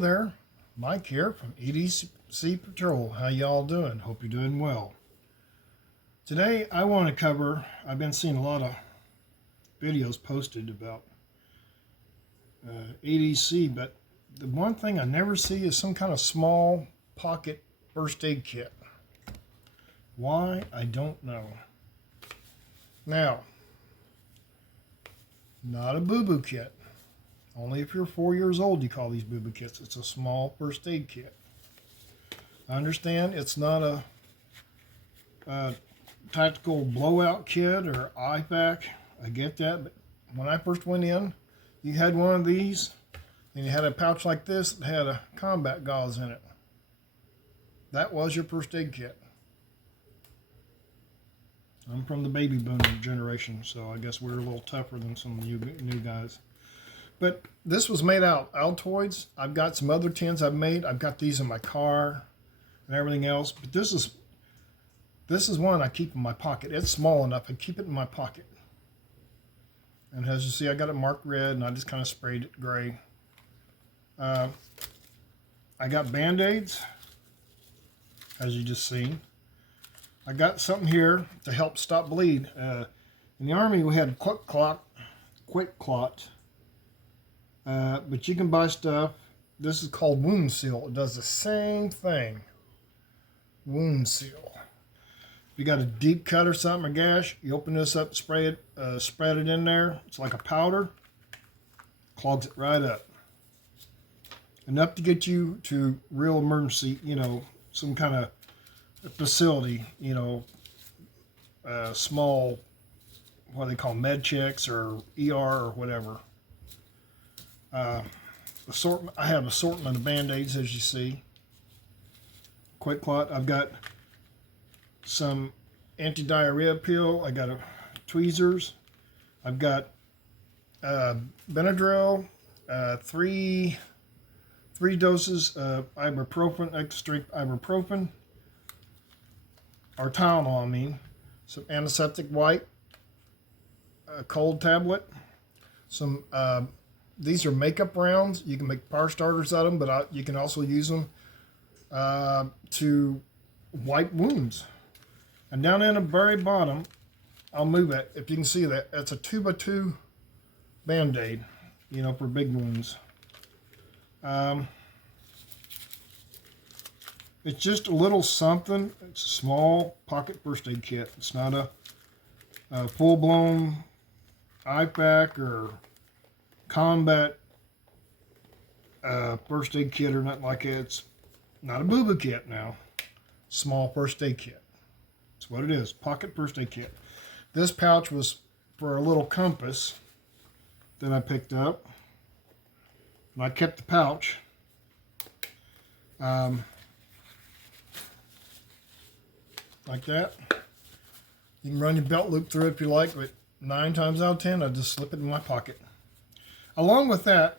there, Mike here from EDC Patrol. How y'all doing? Hope you're doing well. Today I want to cover, I've been seeing a lot of videos posted about EDC, but the one thing I never see is some kind of small pocket first aid kit. Why? I don't know. Now, not a boo-boo kit. Only if you're 4 years old you call these boo-boo kits. It's a small first aid kit. I understand it's not a tactical blowout kit or IFAK. I get that, but when I first went in, you had one of these, and you had a pouch like this that had a combat gauze in it. That was your first aid kit. I'm from the baby boomer generation, so I guess we're a little tougher than some of you new guys. But this was made out of Altoids. I've got some other tins I've made. I've got these in my car and everything else. But this is one I keep in my pocket. It's small enough. I keep it in my pocket. And as you see, I got it marked red, and I just kind of sprayed it gray. I got Band-Aids, as you just seen. I got something here to help stop bleed. In the Army, we had Quick Clot. But you can buy stuff. This is called Wound Seal. It does the same thing. Wound Seal. If you got a deep cut or something, or gash, you open this up, spray it, spread it in there. It's like a powder. Clogs it right up. Enough to get you to real emergency, some kind of facility, small, what they call med checks or ER or whatever. I have assortment of Band-Aids, as you see. Quick Clot. I've got some anti-diarrhea pill. I got tweezers. I've got Benadryl, three doses of ibuprofen, extra strength ibuprofen, or Tylenol, I mean. Some antiseptic wipe, a cold tablet, some. These are makeup rounds. You can make fire starters out of them, but you can also use them to wipe wounds. And down in the very bottom, I'll move it. If you can see that, it's a 2x2 Band-Aid, for big wounds. It's just a little something. It's a small pocket first aid kit. It's not a full-blown IFAK or combat first aid kit or nothing like that. It's not a boo-boo kit now. Small first aid kit. That's what it is. Pocket first aid kit. This pouch was for a little compass that I picked up. And I kept the pouch. Like that. You can run your belt loop through it if you like, but 9 times out of 10, I just slip it in my pocket. Along with that,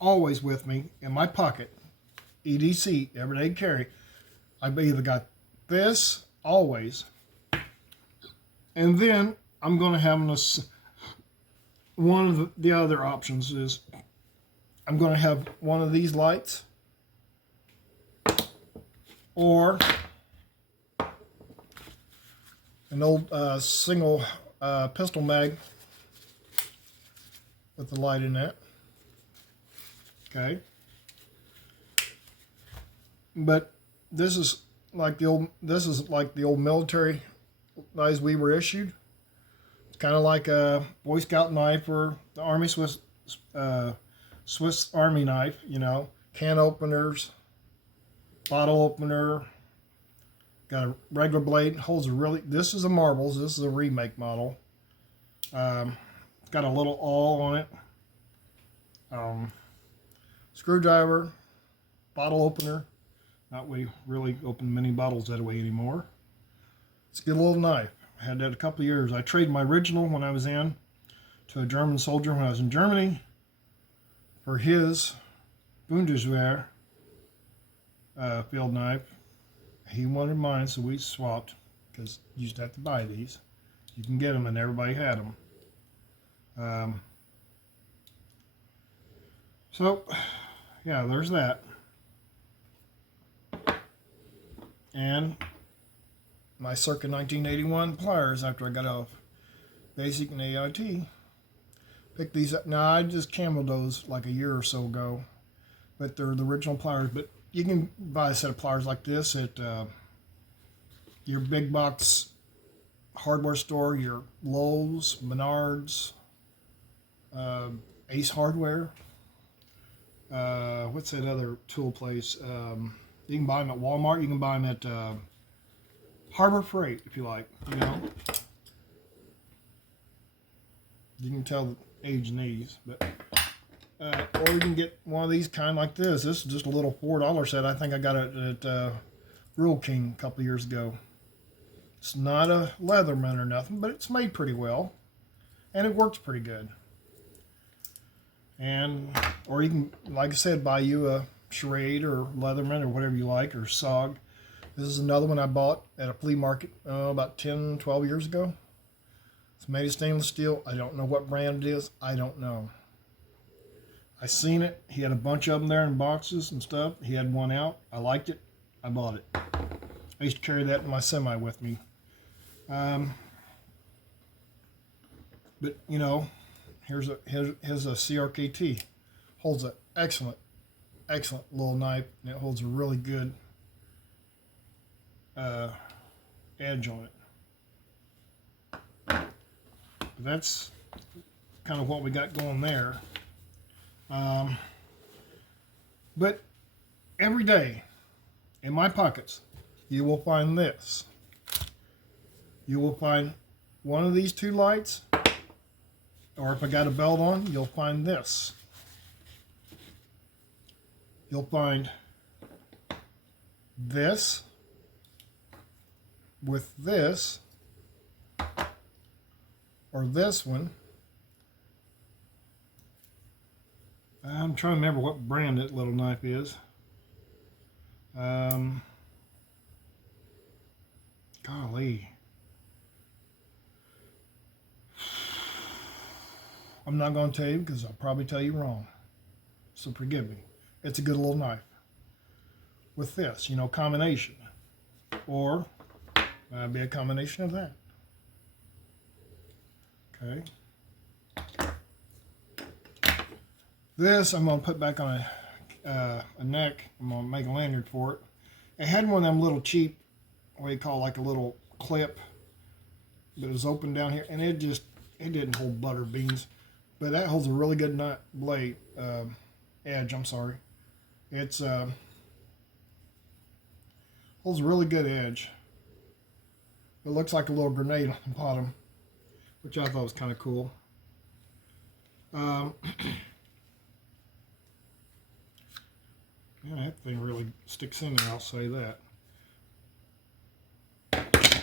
always with me in my pocket, EDC, everyday carry, I've either got this, always, and then I'm going to have this, one of the other options is I'm going to have one of these lights, or an old single pistol mag with the light in that. Okay. But this is like the old military knives we were issued. It's kind of like a Boy Scout knife or the Army Swiss Army knife, can openers, bottle opener, got a regular blade, holds this is a Marbles, this is a remake model. It's got a little awl on it. Screwdriver, bottle opener. Not we really open many bottles that way anymore. It's a good little knife. I had that a couple of years. I traded my original when I was in to a German soldier when I was in Germany for his Bundeswehr field knife. He wanted mine, so we swapped because you used to have to buy these. You can get them, and everybody had them. So yeah, there's that. And my circa 1981 pliers after I got off basic and AIT. Picked these up. Now, I just cameled those like a year or so ago, but they're the original pliers. But you can buy a set of pliers like this at your big box hardware store, your Lowe's, Menards, Ace Hardware. What's that other tool place? You can buy them at Walmart. You can buy them at Harbor Freight if you like. You know, you can tell the age in these, but or you can get one of these kind like this. This is just a little $4 set. I think I got it at Rural King a couple years ago. It's not a Leatherman or nothing, but it's made pretty well, and it works pretty good. And or you can, like I said, buy you a Schrade or Leatherman or whatever you like, or SOG. This is another one I bought at a flea market about 10, 12 years ago. It's made of stainless steel. I don't know what brand it is. I don't know. I seen it. He had a bunch of them there in boxes and stuff. He had one out. I liked it. I bought it. I used to carry that in my semi with me. But you know, here's a CRKT. Holds an excellent little knife, and it holds a really good edge on it. That's kind of what we got going there. But every day in my pockets, you will find this. You will find one of these two lights, or if I got a belt on, you'll find this. You'll find this with this, or this one. I'm trying to remember what brand that little knife is. Golly. I'm not going to tell you because I'll probably tell you wrong. So forgive me. It's a good little knife. With this, you know, combination. Or might be a combination of that. Okay. This I'm going to put back on a neck. I'm going to make a lanyard for it. It had one of them little cheap, what you call like a little clip that was open down here, and it didn't hold butter beans. But that holds a really good blade, edge, I'm sorry. It's holds a really good edge. It looks like a little grenade on the bottom, which I thought was kind of cool. Yeah, that thing really sticks in there, I'll say that.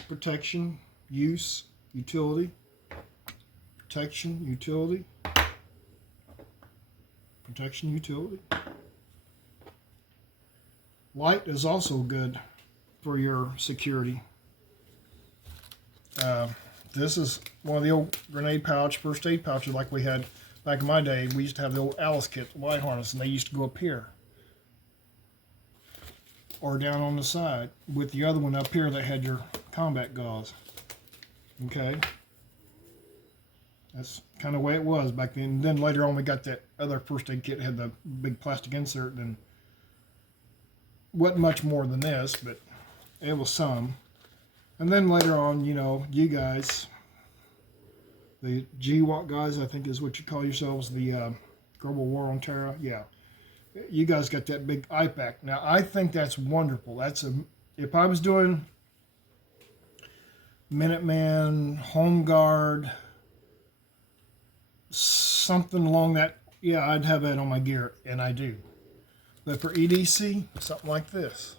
Protection, use, utility. Protection, utility. Protection, utility. Light is also good for your security. This is one of the old grenade pouch, first aid pouches like we had back in my day. We used to have the old Alice kit, light harness, and they used to go up here or down on the side with the other one up here that had your combat gauze. Okay. That's kind of the way it was back then. And then later on we got that other first aid kit that had the big plastic insert, and wasn't much more than this, but it was some. And then later on, you know, you guys, the GWOT guys, I think is what you call yourselves, the Global War on Terror, yeah. You guys got that big IPAC. Now, I think that's wonderful. If I was doing Minuteman, Home Guard, something along that, yeah, I'd have that on my gear, and I do. But for EDC, something like this.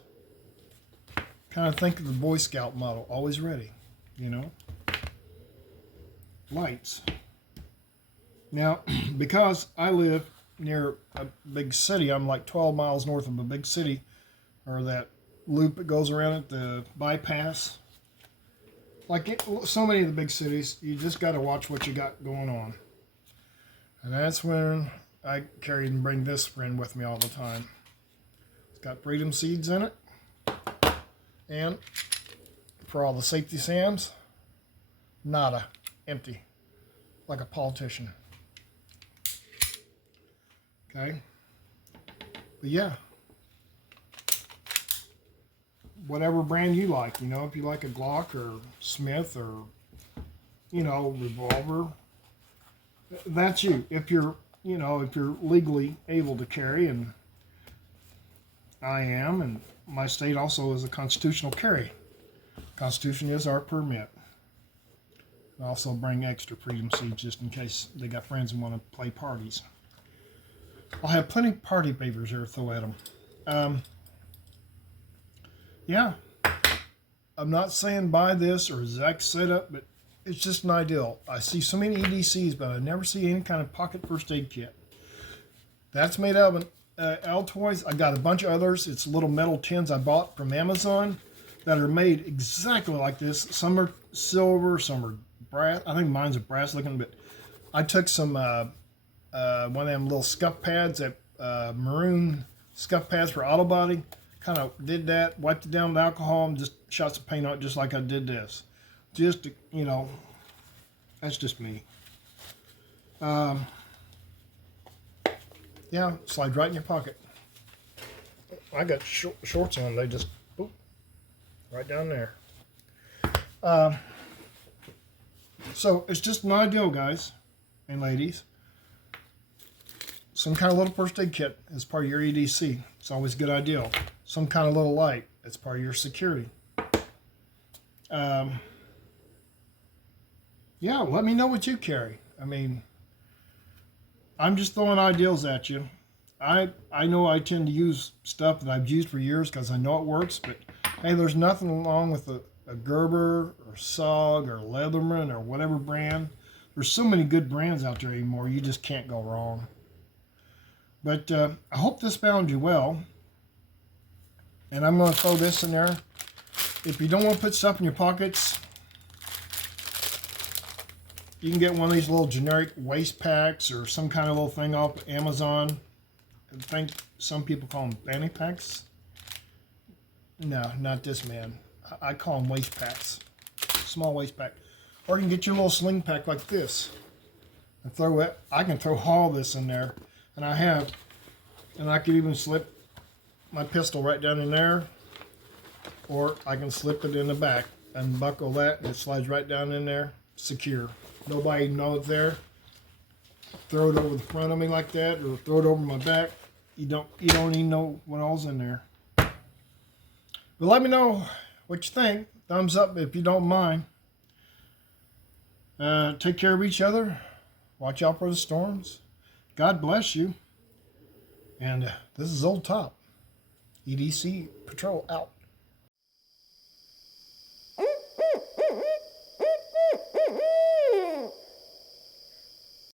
Kind of think of the Boy Scout model, always ready, you know. Lights. Now, because I live near a big city, I'm like 12 miles north of a big city, or that loop that goes around it, the bypass. Like so many of the big cities, you just got to watch what you got going on. And that's when I carry and bring this friend with me all the time. It's got Freedom seeds in it. And for all the safety SAMs, nada, empty, like a politician. Okay, but yeah, whatever brand you like, you know, if you like a Glock or Smith or, you know, revolver, that's you. If you're, you know, if you're legally able to carry, and I am, and my state also is a constitutional carry. Constitution is our permit. I also bring extra Freedom seeds just in case they got friends who want to play parties. I'll have plenty of party favors here to throw at them. Yeah, I'm not saying buy this or exact setup, but it's just an ideal. I see so many EDCs, but I never see any kind of pocket first aid kit. That's made out of Altoids. I got a bunch of others. It's little metal tins I bought from Amazon that are made exactly like this. Some are silver, some are brass. I think mine's a brass looking, but I took some one of them little scuff pads, that maroon scuff pads for auto body. Kind of did that, wiped it down with alcohol, and just shot some paint on it just like I did this. Just to, you know, that's just me. Yeah, slides right in your pocket. I got shorts on, they just, boop, right down there. So it's just an ideal, guys and ladies. Some kind of little first aid kit as part of your EDC. It's always a good idea. Some kind of little light as part of your security. Yeah, let me know what you carry. I mean, I'm just throwing ideals at you. I know I tend to use stuff that I've used for years because I know it works, but hey, there's nothing wrong with a Gerber or SOG or Leatherman or whatever brand. There's so many good brands out there anymore, you just can't go wrong. But I hope this found you well. And I'm going to throw this in there. If you don't want to put stuff in your pockets, you can get one of these little generic waist packs or some kind of little thing off Amazon. I think some people call them fanny packs. No, not this, man. I call them waist packs. Small waist pack. Or you can get your little sling pack like this. And throw it. I can throw all this in there. And I have. And I could even slip my pistol right down in there. Or I can slip it in the back. And buckle that. And it slides right down in there. Secure. Nobody knows it's there. Throw it over the front of me like that. Or throw it over my back. You don't even know what all's in there. But let me know what you think. Thumbs up if you don't mind. Take care of each other. Watch out for the storms. God bless you. And this is Old Top. EDC Patrol out.